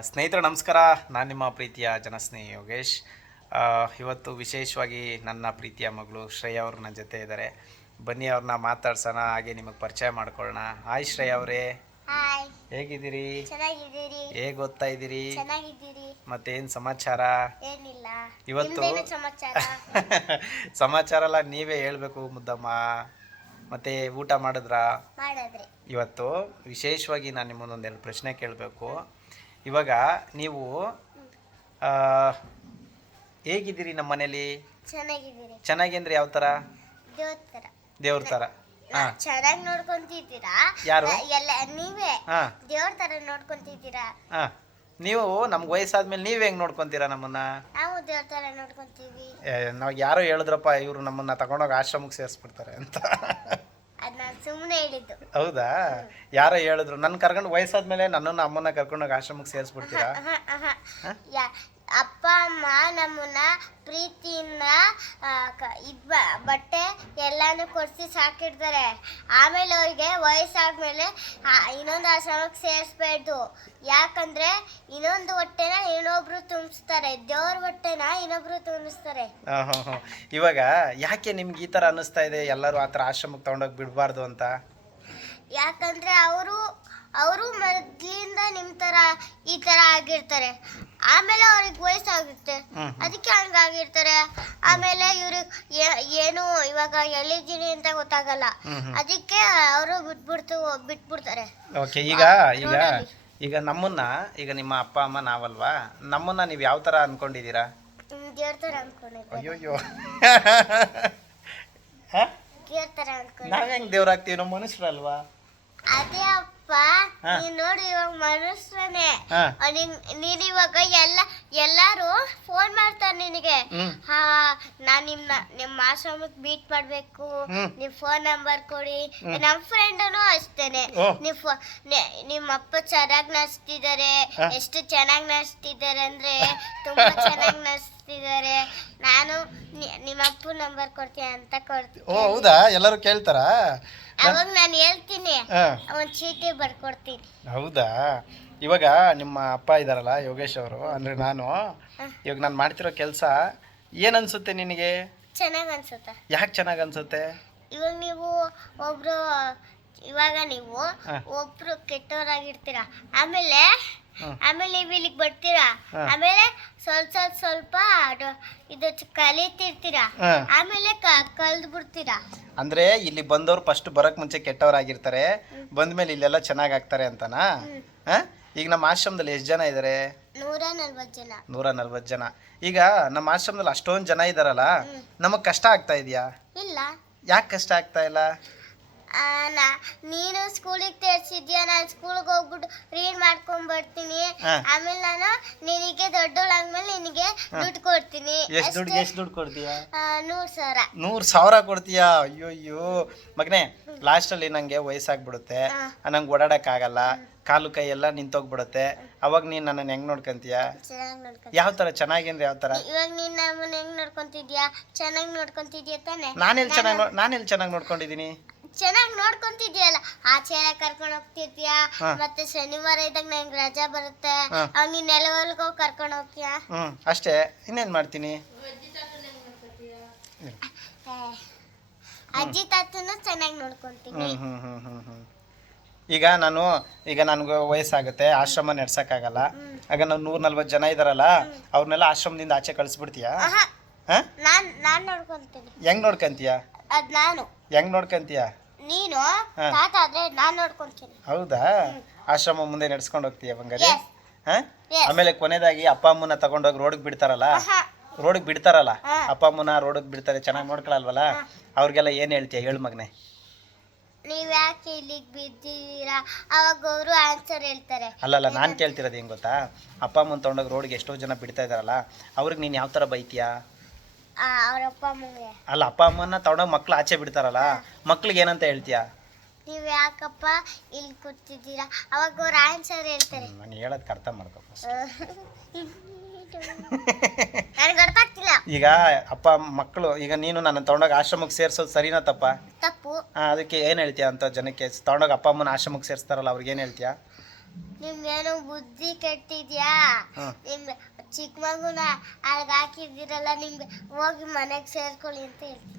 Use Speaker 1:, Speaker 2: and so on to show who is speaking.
Speaker 1: ಸ್ನೇಹಿತರೆ ನಮಸ್ಕಾರ. ನಾನು ನಿಮ್ಮ ಪ್ರೀತಿಯ ಜನಸ್ನೇಹಿ ಯೋಗೇಶ್. ಆ, ಇವತ್ತು ವಿಶೇಷವಾಗಿ ನನ್ನ ಪ್ರೀತಿಯ ಮಗಳು ಶ್ರೇಯ ಅವರು ನನ್ನ ಜೊತೆ ಇದ್ದಾರೆ. ಬನ್ನಿ ಅವ್ರನ್ನ ಮಾತಾಡ್ಸೋಣ ಹಾಗೆ ನಿಮಗೆ ಪರಿಚಯ ಮಾಡ್ಕೊಳ್ಳೋಣ. ಹಾಯ್ ಶ್ರೇಯ ಅವರೇ. ಹೇಗಿದ್ದೀರಿ? ಹೇಗೆ ಓದ್ತಾ ಇದ್ದೀರಿ? ಮತ್ತೇನು ಸಮಾಚಾರ? ಇವತ್ತು
Speaker 2: ಸಮಾಚಾರ
Speaker 1: ಎಲ್ಲ ನೀವೇ ಹೇಳಬೇಕು ಮುದ್ದಮ್ಮ. ಮತ್ತೆ ಊಟ ಮಾಡಿದ್ರಾ?
Speaker 2: ಮಾಡಿದ್ರಿ.
Speaker 1: ಇವತ್ತು ವಿಶೇಷವಾಗಿ ನಾನು ನಿಮ್ಮನ್ನೊಂದೆರಡು ಪ್ರಶ್ನೆ ಕೇಳಬೇಕು. ಇವಾಗ ನೀವು ಆ, ಹೇಗಿದ್ದೀರಿ ನಮ್ಮ ಮನೇಲಿ
Speaker 2: ಚೆನ್ನಾಗಿದ್ದೀರಿ.
Speaker 1: ಚೆನ್ನಾಗಿ ಅಂದ್ರೆ ಯಾವ ಥರ?
Speaker 2: ದೇವ್ರ
Speaker 1: ಥರ. ಹಾಂ.
Speaker 2: ಚೆನ್ನಾಗಿ ನೋಡ್ಕೊಂತಿದ್ದೀರಾ?
Speaker 1: ಯಾರು?
Speaker 2: ಎಲ್ಲ ನೀವೇ?
Speaker 1: ಹಾಂ.
Speaker 2: ದೇವ್ರ ತರ ನೋಡ್ಕೊಂತಿದ್ದೀರಾ?
Speaker 1: ಹಾಂ. ನೀವು ನಮ್ಗೆ ವಯಸ್ಸಾದ್ಮೇಲೆ ನೀವು ಹೆಂಗೆ ನೋಡ್ಕೊಂತೀರಾ ನಮ್ಮನ್ನ?
Speaker 2: ನಾವು ದೇವ್ರ ನೋಡ್ಕೊಂತೀವಿ.
Speaker 1: ನಾವು ಯಾರೋ ಹೇಳಿದ್ರಪ್ಪ ಇವರು ನಮ್ಮನ್ನ ತಗೊಂಡೋಗಿ ಆಶ್ರಮಕ್ಕೆ ಸೇರಿಸ್ಬಿಡ್ತಾರೆ ಅಂತ.
Speaker 2: ಸುಮ್ಮನೆ ಹೇಳಿದ್ದು.
Speaker 1: ಹೌದಾ? ಯಾರ ಹೇಳಿದ್ರು ನನ್ನ ಕರ್ಕೊಂಡು ವಯಸ್ಸಾದ್ಮೇಲೆ ನನ್ನನ್ನು ಅಮ್ಮನ್ನ ಕರ್ಕೊಂಡೋಗಿ ಆಶ್ರಮಕ್ಕೆ ಸೇರಿಸ್ಬಿಡ್ತೀರಾ.
Speaker 2: ಯಾ- ಅಪ್ಪ ಅಮ್ಮ ನಮ್ಮನ್ನ ಪ್ರೀತಿಯಿಂದ ಆ, ಕ- ಇದ್ ಬ- ಬಟ್ಟೆ ಎಲ್ಲಾನು ಕೊಡಿಸಿ ಸಾಕಿಡ್ತಾರೆ. ಆಮೇಲೆ ಅವ್ರಿಗೆ ವಯಸ್ಸಾದ್ಮೇಲೆ ಆ, ಇನ್ನೊಂದು ಆಶ್ರಮಕ್ಕೆ ಸೇರಿಸ್ಬಾರ್ದು ಯಾಕಂದ್ರೆ ಇನ್ನೊಂದು ಹೊಟ್ಟೆನ ತುಂಬಿಸ್ತಾರೆ ದೇವ್ರ ಹೊಟ್ಟೆನ ಇನ್ನೊಬ್ರು ತುಂಬಿಸ್ತಾರೆ.
Speaker 1: ಇವಾಗ ಯಾಕೆ ನಿಮ್ಗೆ ಈ ತರ ಅನ್ನಿಸ್ತಾ ಇದೆ? ಎಲ್ಲರೂ ಆತರ ಥರ ಆಶ್ರಮಕ್ಕೆ ತಗೊಂಡೋಗಿ ಬಿಡಬಾರ್ದು ಅಂತ?
Speaker 2: ಯಾಕಂದ್ರೆ ಅವರು ಅವರು ಮೊದ್ಲಿಂದ ನಿಮ್ ತರ ಈ ತರ ಆಗಿರ್ತಾರೆ. ಆಮೇಲೆ ಅವ್ರಿಗೆ ವಯಸ್ಸಾಗುತ್ತೆ. ಅದಕ್ಕೆ ಹಂಗಾಗಿರ್ತಾರೆ ಆಮೇಲೆ ಇವ್ರಿಗೆ ಏನು ಇವಾಗ ಎಲ್ಲಿದ್ದೀನಿ ಅಂತ ಗೊತ್ತಾಗಲ್ಲ. ಅದಕ್ಕೆ ಅವರು ಬಿಟ್ಬಿಡ್ತು ಬಿಟ್ಬಿಡ್ತಾರೆ.
Speaker 1: ಓಕೆ ಈಗ ಈಗ ಈಗ ನಮ್ಮನ್ನ ಈಗ ನಿಮ್ಮ ಅಪ್ಪ ಅಮ್ಮ ನಾವಲ್ವಾ? ನಮ್ಮನ್ನ ನೀವು ಯಾವ ಥರ ಅನ್ಕೊಂಡಿದ್ದೀರಾ?
Speaker 2: ತರ ಅನ್ಕೊಂಡಿದ್ದಾರೆ
Speaker 1: ಅಯ್ಯೋಯ್ಯೋ. ನಾವ್ ಹೆಂಗ್ ದೇವ್ರಾಗ್ತೀವಿ ನಮ್ಮ ಮನುಷ್ಯರಲ್ವಾ
Speaker 2: ಅದೇ ಅಪ್ಪ. ನೀನ್ ನೋಡಿ ಇವಾಗ ಮನುಷ್ಯನೇ ನೀನ್ ಇವಾಗ ಎಲ್ಲ ಎಲ್ಲಾರು ಫೋನ್ ಮಾಡ್ತಾರೆ ನಿನಗೆ. ನಾನ್ ನಿಮ್ಮ ಆಶ್ರಮಕ್ಕೆ ಮೀಟ್ ಮಾಡಬೇಕು.
Speaker 1: ಹ್ಮ್.
Speaker 2: ನಿಮ್ ಫೋನ್ ನಂಬರ್ ಕೊಡಿ. ನಮ್ ಫ್ರೆಂಡನು ಅಷ್ಟೇನೆ.
Speaker 1: ಓ.
Speaker 2: ನಿಮ್ ಫೋ- ನೆ- ನಿಮ್ಮ ಅಪ್ಪ ಚೆನ್ನಾಗ್ ನಡೆಸ್ತಿದ್ದಾರೆ
Speaker 1: ಹಾ.
Speaker 2: ಎಷ್ಟು ಚೆನ್ನಾಗ್ ನಡೆಸ್ತಿದ್ದಾರೆ ಅಂದ್ರೆ ತುಂಬಾ ಚೆನ್ನಾಗ್ ನಡೆಸ್ತಿದ್ದಾರೆ ನಾನು ನಿ- ನಿಮ್ಮ ಅಪ್ಪ ನಂಬರ್ ಕೊಡ್ತೀನಿ ಅಂತ ಕೊಡ್ತೀನಿ.
Speaker 1: ಓ ಹೌದಾ? ಎಲ್ಲರೂ ಕೇಳ್ತಾರಾ?
Speaker 2: ಅವಾಗ ನಾನು ಹೇಳ್ತೀನಿ.
Speaker 1: ಒಂದು
Speaker 2: ಒಂದ್ ಚೀಟಿ ಬರ್ಕೊಡ್ತೀನಿ.
Speaker 1: ಹೌದಾ? ಇವಾಗ ನಿಮ್ಮ ಅಪ್ಪ ಇದಾರಲ್ಲ ಯೋಗೇಶ್ ಅವರು ಅಂದ್ರೆ ನಾನು. ಇವಾಗ ನಾನು ಮಾಡ್ತಿರೋ ಕೆಲಸ ಏನ್ ಅನ್ಸುತ್ತೆ ನಿನಗೆ?
Speaker 2: ಚೆನ್ನಾಗ್ ಅನ್ಸುತ್ತೆ
Speaker 1: ಯಾಕೆ ಚೆನ್ನಾಗಿ ಅನ್ಸುತ್ತೆ
Speaker 2: ಇವಾಗ ನೀವು ಒಬ್ರು ಇವಾಗ ನೀವು. ಒಬ್ರು ಕೆಟ್ಟವರಾಗಿರ್ತೀರ? ಆಮೇಲೆ ಆಮೇಲೆ ನೀವು ಇಲ್ಲಿಗೆ ಬರ್ತೀರಾ? ಆಮೇಲೆ ಸ್ವಲ್ಪ ಸ್ವಲ್ಪ ಸ್ವಲ್ಪ ಅದು- ಇದು ಚ- ಕಲಿತಿರ್ತೀರಾ?
Speaker 1: ಹಾ.
Speaker 2: ಆಮೇಲೆ ಕಲ್ದು ಕಲ್ದ್ ಬಿಡ್ತೀರಾ
Speaker 1: ಅಂದ್ರೆ ಇಲ್ಲಿ ಬಂದವ್ರು ಫಸ್ಟ್ ಬರಕ್ ಮುಂಚೆ ಕೆಟ್ಟವರಾಗಿರ್ತಾರೆ. ಬಂದ್ಮೇಲೆ ಇಲ್ಲೆಲ್ಲ ಚೆನ್ನಾಗ್ ಆಗ್ತಾರೆ ಅಂತನಾ? ಹ? ಈಗ ನಮ್ಮ ಆಶ್ರಮದಲ್ಲಿ ಎಷ್ಟು ಜನ ಇದ್ದಾರೆ
Speaker 2: ನೂರ ನಲ್ವತ್ತು ಜನ.
Speaker 1: ನೂರ ನಲ್ವತ್ತು ಜನ. ಈಗ ನಮ್ಮ ಆಶ್ರಮದಲ್ಲಿ ಅಷ್ಟೊಂದು ಜನ ಇದಾರಲ್ಲ ನಮಗ್ ಕಷ್ಟ ಆಗ್ತಾ ಇದೆಯಾ?
Speaker 2: ಇಲ್ಲ.
Speaker 1: ಯಾಕೆ ಕಷ್ಟ ಆಗ್ತಾ ಇಲ್ಲ?
Speaker 2: ಆ, ನಾ- ನೀನು ಸ್ಕೂಲಿಗೆ ತೇರ್ಸಿದ್ಯಾ? ನಾನು ಸ್ಕೂಲ್ಗೆ ಹೋಗ್ಬಿಟ್ಟು ರೀಡ್ ಮಾಡ್ಕೊಂಡ್ ಬರ್ತೀನಿ.
Speaker 1: ಹಾ.
Speaker 2: ಆಮೇಲೆ ನಾನು ನಿನಗೆ ದೊಡ್ಡವಳಾದ್ಮೇಲೆ ನಿನಗೆ ದುಡ್ಡು ಕೊಡ್ತೀನಿ.
Speaker 1: ಎಷ್ಟು ದುಡ್ಡು ಎಷ್ಟು ದುಡ್ಡು ಕೊಡ್ತೀಯಾ?
Speaker 2: ಆ, ನೂರ್ ಸಾವಿರ.
Speaker 1: ನೂರು ಸಾವಿರ ಕೊಡ್ತೀಯಾ? ಅಯ್ಯೋ ಅಯ್ಯೋ ಮಗನೇ ಲಾಸ್ಟಲ್ಲಿ ನಂಗೆ ವಯಸ್ಸಾಗ್ಬಿಡುತ್ತೆ. ನಂಗೆ ಓಡಾಡಕ್ಕಾಗಲ್ಲ. ಕಾಲು ಕೈ ಎಲ್ಲ ನಿಂತೋಗ್ಬಿಡುತ್ತೆ. ಅವಾಗ ನೀನು ನನ್ನನ್ನು ಹೆಂಗ್ ನೋಡ್ಕೊಂತೀಯ?
Speaker 2: ಚೆನ್ನಾಗಿ
Speaker 1: ಯಾವ ತರ? ಚೆನ್ನಾಗಿ ಅಂದ್ರೆ ಯಾವ ತರ?
Speaker 2: ಇವಾಗ ನೀನ್ ನಮ್ಮನ್ನ ಹೆಂಗ್ ನೋಡ್ಕೊಂತಿದ್ಯಾ? ಚೆನ್ನಾಗಿ ನೋಡ್ಕೊಂತಿದ್ಯಾ ತಾನೆ?
Speaker 1: ನಾನೆಲ್ಲಿ ಚೆನ್ನಾಗಿ ನಾನೆಲ್ಲಿ ಚೆನ್ನಾಗಿ ನೋಡ್ಕೊಂಡಿದ್ದೀನಿ
Speaker 2: ಚೆನ್ನಾಗಿ ನೋಡ್ಕೊಂತಿದ್ಯಲ್ಲ. ಆಚೆ ಎಲ್ಲ ಕರ್ಕೊಂಡು ಹೋಗ್ತಿದ್ಯಾ?
Speaker 1: ಹಾ.
Speaker 2: ಮತ್ತೆ ಶನಿವಾರ ಇದ್ದಾಗ ನಂಗೆ ರಜಾ ಬರುತ್ತೆ.
Speaker 1: ಹಾ.
Speaker 2: ಅವಾಗ ನೀನ್ ನೆಲವಲ್ಗೆ ಹೋಗಿ ಕರ್ಕೊಂಡು ಹೋಗ್ತೀಯಾ?
Speaker 1: ಹ್ಞೂ ಅಷ್ಟೇ. ಇನ್ನೇನು ಮಾಡ್ತೀನಿ?
Speaker 2: ಏ, ಅಜ್ಜಿ ತಾತನ ಚೆನ್ನಾಗಿ ನೋಡ್ಕೊಂತೀನಿ.
Speaker 1: ಹ್ಞೂ ಹ್ಞೂ ಹ್ಞೂ ಹ್ಞೂ ಹ್ಞೂ ಈಗ ನಾನು ಈಗ ನನಗೆ ವಯಸ್ಸಾಗುತ್ತೆ ಆಶ್ರಮ ನಡ್ಸೋಕ್ಕಾಗಲ್ಲ. ಆಗ ನಾವು ನೂರ ನಲ್ವತ್ತು ಜನ ಇದಾರಲ್ಲ ಅವ್ರನ್ನೆಲ್ಲ ಆಶ್ರಮದಿಂದ ಆಚೆ ಕಳಿಸ್ಬಿಡ್ತೀಯಾ? ಹಾಂ?
Speaker 2: ನಾನು ನಾನ್ ನೋಡ್ಕೊಂತೀನಿ.
Speaker 1: ಹೆಂಗ್ ನೋಡ್ಕಂತೀಯ?
Speaker 2: ಅದ್ ನಾನು.
Speaker 1: ಹೆಂಗ್ ನೋಡ್ಕಂತೀಯ?
Speaker 2: ನೀನು. ತಾತ ಆದ್ರೆ ನಾನ್ ನೋಡ್ಕೊಂತೀನಿ.
Speaker 1: ಹೌದಾ? ಆಶ್ರಮ ಮುಂದೆ ನಡ್ಸ್ಕೊಂಡು ಹೋಗ್ತೀಯ ಬಂಗಾರಿ?
Speaker 2: Yes.
Speaker 1: ಹಾ?
Speaker 2: Yes.
Speaker 1: ಆಮೇಲೆ ಕೊನೆದಾಗಿ ಅಪ್ಪ ಅಮ್ಮನ ತಗೊಂಡೋಗಿ ರೋಡ್ಗೆ ಬಿಡ್ತಾರಲ್ಲ?
Speaker 2: ರೋಡ್ಗೆ
Speaker 1: ರೋಡಿಗೆ ಬಿಡ್ತಾರಲ್ಲ? ಅಪ್ಪ ಅಮ್ಮನ ರೋಡಿಗೆ ಬಿಡ್ತಾರೆ ಚೆನ್ನಾಗಿ ನೋಡ್ಕೊಳಲ್ವಲ್ಲ? ಅವ್ರಿಗೆಲ್ಲ ಏನು ಹೇಳ್ತೀಯ? ಹೇಳು ಮಗನೆ.
Speaker 2: ನೀವ್ ಯಾಕೆ ಇಲ್ಲಿಗೆ ಬಿದ್ದೀರಾ? ಅವಾಗ ಅವರು ಆನ್ಸರ್ ಹೇಳ್ತಾರೆ.
Speaker 1: ಅಲ್ಲಲ್ಲ ನಾನು ಕೇಳ್ತಿರೋದು ಹೆಂಗೆ ಗೊತ್ತಾ? ಅಪ್ಪ ಅಮ್ಮನ ತೊಗೊಂಡೋಗಿ ರೋಡ್ಗೆ ಎಷ್ಟೋ ಜನ ಬಿಡ್ತಾ ಇದಾರಲ್ಲ ಅವ್ರಿಗೆ ನೀನು ಯಾವ ಥರ ಬೈತೀಯಾ?
Speaker 2: ಆ, ಅವ್ರ ಅಪ್ಪ ಅಮ್ಮಂಗೆ.
Speaker 1: ಅಲ್ಲ ಅಪ್ಪ ಅಮ್ಮನ ತೊಗೊಂಡೋಗಿ ಮಕ್ಳು ಆಚೆ ಬಿಡ್ತಾರಲ್ಲ ಮಕ್ಳಿಗೆ ಏನಂತ ಹೇಳ್ತೀಯಾ?
Speaker 2: ನೀವು ಯಾಕಪ್ಪ ಇಲ್ಲಿ ಕೂತಿದ್ದೀರಾ? ಅವಾಗ ಅವ್ರು ಆನ್ಸರ್ ಹೇಳ್ತಾರೆ.
Speaker 1: ನಾನು ಹೇಳೋದಕ್ಕೆ ಅರ್ಥ ಮಾಡ್ಕೊ ಈಗ ಅಪ್ಪ ಮಕ್ಕಳು ಈಗ ನೀನು ನನ್ನ ತಗೊಂಡೋಗ ಆಶ್ರಮಕ್ಕೆ ಸೇರ್ಸೋದು ಸರಿನಾ ತಪ್ಪ?
Speaker 2: ತಪ್ಪು.
Speaker 1: ಅದಕ್ಕೆ ಏನು ಹೇಳ್ತೀಯ ಅಂತ ಜನಕ್ಕೆ? ತಗೊಂಡೋಗ ಅಪ್ಪ ಅಮ್ಮನ ಆಶ್ರಮಕ್ಕೆ ಸೇರಿಸ್ತಾರಲ್ಲ ಅವ್ರಿಗೆ ಏನು ಹೇಳ್ತೀಯ?
Speaker 2: ನಿಮ್ಗೇನು ಬುದ್ಧಿ ಕೆಟ್ಟಿದ್ಯಾ. ನಿಮ್ ಚಿಕ್ಕ ಮಗುನ ಅಲ್ಗ ಹಾಕಿದ್ದೀರಲ್ಲ ನಿಮ್ಗೆ ಹೋಗಿ ಮನೆಗೆ ಸೇರ್ಕೊಳ್ಳಿ ಅಂತ ಹೇಳ್ತೀನಿ.